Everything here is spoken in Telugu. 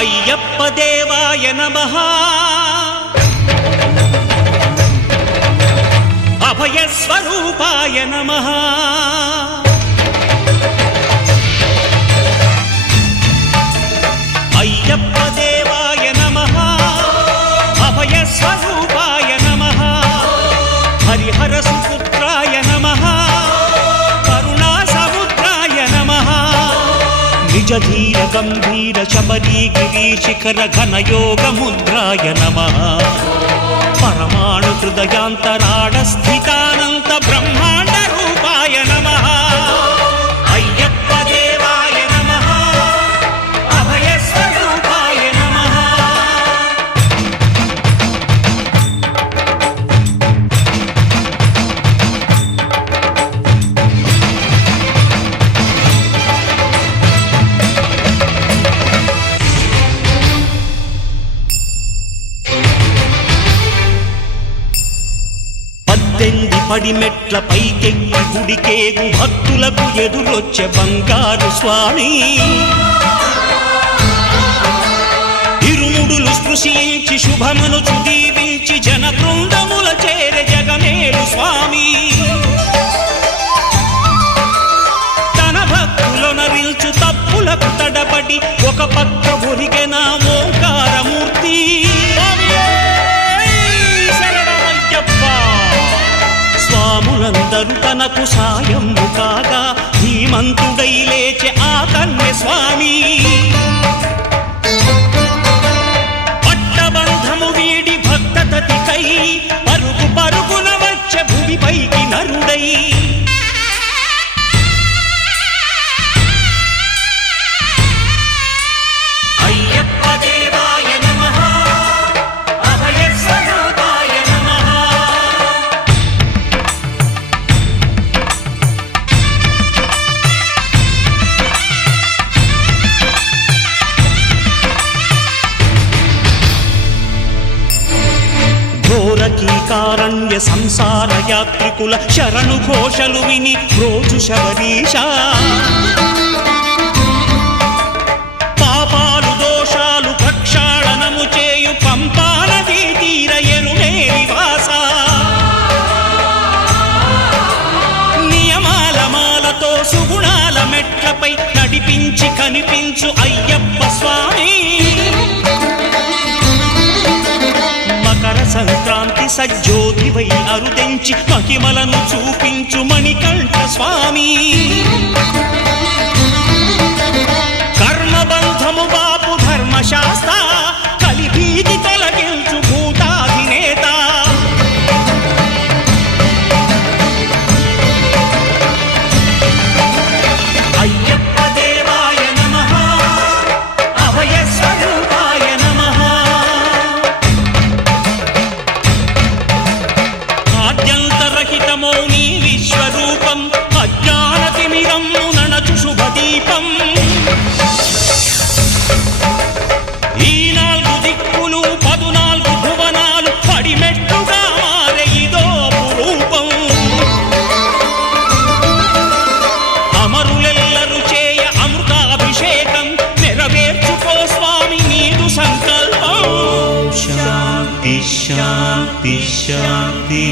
అయ్యప్ప దేవాయ నమః అభయ స్వరూపాయ నమః అయ్యప్ప దేవాయ నమః అభయ స్వరూపాయ నమః హరిహర సుపుత్రాయ నమః కరుణా సముద్రాయ నమః నిజ ధీర గంభీర శబరీ గిరి శిఖర ఘన యోగ ముద్రాయ నమః పరమాణు హృదయాంతరాళ స్థితానంత బ్రహ్మాండ రూపాయ నమః అయ్యప్ప దేవాయ నమః అభయ స్వరూపాయ నమః పడిమెట్ల పైకెక్కి గుడికేగు భక్తులకు ఎదురొచ్చే బంగారు స్వామి ఇరుముడులు స్పృశించి శుభమనుచు దీవించి జన బృందముల చేరే జగమేలు స్వామి తన భక్తులొనరిల్చు తప్పులకు తడబడి ఒక పక్క ఒరిగెన ఓంకారమూర్తి స్వాములందరూ తనకు సాయము కాగా ధీమంతుడై లేచే ఆ కన్య స్వామి పట్టబంధము వీడి భక్తతతికై పరుగు పరుగున వచ్చే భూమిపైకి నరుడై అయ్యప్ప దేవాయ నమః అభయ స్వరూపాయ నమః ఘోరకీకారణ్య సంసార యాత్రికుల శరణు ఘోషలు విని రోజు శబరీష పాపాలు దోషాలు ప్రక్షాళనము చేయు పంపానదీ తీర ఎరుమే నివాస నియమాల మాలతో సుగుణాల మెట్లపై నడిపించి కనిపించు అయ్యప్ప స్వామి మకర సంక్రాంతి సజ్జోతివై అరుదెంచి మహిమలను చూపించు మణికంఠ స్వామి కర్మబంధము బాపు ధర్మశాస్త్ర కలిభీతి తొలగించు భూతాధినేత అయ్యప్ప దేవాయ నమః అభయ స్వరూపాయ నమః ఆద్యంతరహితమో నీ విశ్వరూపం అజ్ఞానతిమిరం నణచు శుభదీపం ఈ 4 దిక్కులు 14 భువనాలు పడిమెట్టుగా మారే ఇదో రూపం అమరులెల్లరు చేయ అమృతాభిషేకం నెరవేర్చుకో స్వామి నీదు సంకల్పం శాంతి శాంతి శాంతి